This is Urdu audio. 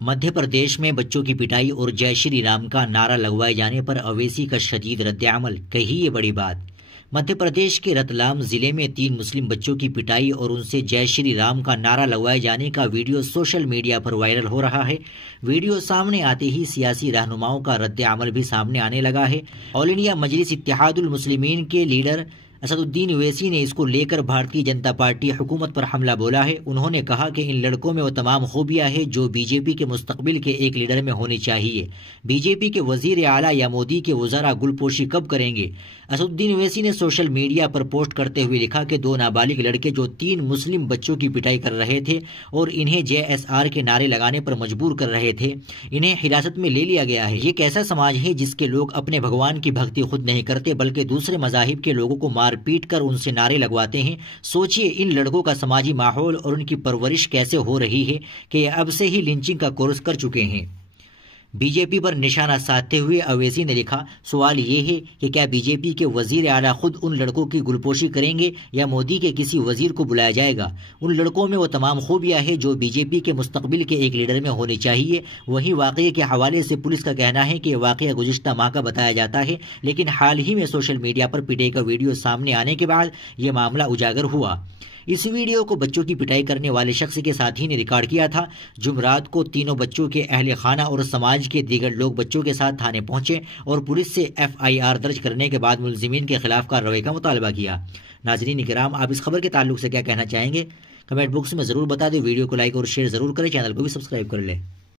مدھیہ پردیش میں بچوں کی پٹائی اور جے شری رام کا نعرہ لگوائے جانے پر اویسی کا شدید رد عمل، کہی یہ بڑی بات۔ مدھیہ پردیش کے رتلام ضلع میں 3 مسلم بچوں کی پٹائی اور ان سے جے شری رام کا نعرہ لگوائے جانے کا ویڈیو سوشل میڈیا پر وائرل ہو رہا ہے۔ ویڈیو سامنے آتے ہی سیاسی رہنماؤں کا رد عمل بھی سامنے آنے لگا ہے۔ آل انڈیا مجلس اتحاد المسلمین کے لیڈر اسد الدین اویسی نے اس کو لے کر بھارتیہ جنتا پارٹی حکومت پر حملہ بولا ہے۔ انہوں نے کہا کہ ان لڑکوں میں وہ تمام خوبیاں ہیں جو بی جے پی کے مستقبل کے ایک لیڈر میں ہونی چاہیے۔ بی جے پی کے وزیر اعلیٰ یا مودی کے وزراء گل پوشی کب کریں گے؟ اسد الدین اویسی نے سوشل میڈیا پر پوسٹ کرتے ہوئے لکھا کہ 2 نابالغ لڑکے جو 3 مسلم بچوں کی پٹائی کر رہے تھے اور انہیں جے ایس آر کے نعرے لگانے پر مجبور کر رہے تھے، انہیں حراست میں لے لیا گیا ہے۔ یہ کیسا سماج ہے جس کے لوگ اپنے بھگوان کی بھکتی خود نہیں کرتے بلکہ دوسرے مذاہب کے لوگوں کو مار پیٹ کر ان سے نعرے لگواتے ہیں؟ سوچئے ان لڑکوں کا سماجی ماحول اور ان کی پرورش کیسے ہو رہی ہے کہ یہ اب سے ہی لنچنگ کا کورس کر چکے ہیں۔ بی جے پی پر نشانہ سادھتے ہوئے اویسی نے لکھا، سوال یہ ہے کہ کیا بی جے پی کے وزیر اعلیٰ خود ان لڑکوں کی گلپوشی کریں گے یا مودی کے کسی وزیر کو بلایا جائے گا؟ ان لڑکوں میں وہ تمام خوبیاں ہیں جو بی جے پی کے مستقبل کے ایک لیڈر میں ہونی چاہیے۔ وہیں واقعے کے حوالے سے پولیس کا کہنا ہے کہ یہ واقعہ گزشتہ ماہ کا بتایا جاتا ہے، لیکن حال ہی میں سوشل میڈیا پر پٹائی کا ویڈیو سامنے آنے کے بعد یہ معاملہ اجاگر ہوا۔ اس ویڈیو کو بچوں کی پٹائی کرنے والے شخص کے ساتھی نے ریکارڈ کیا تھا۔ جمعرات کو تینوں بچوں کے اہل خانہ اور سماج کے دیگر لوگ بچوں کے ساتھ تھانے پہنچے اور پولیس سے FIR درج کرنے کے بعد ملزمین کے خلاف کارروائی کا مطالبہ کیا۔ ناظرین کرام، آپ اس خبر کے تعلق سے کیا کہنا چاہیں گے؟ کمنٹ باکس میں ضرور بتا دیں۔ ویڈیو کو لائک اور شیئر ضرور کریں، چینل کو بھی سبسکرائب کر لیں۔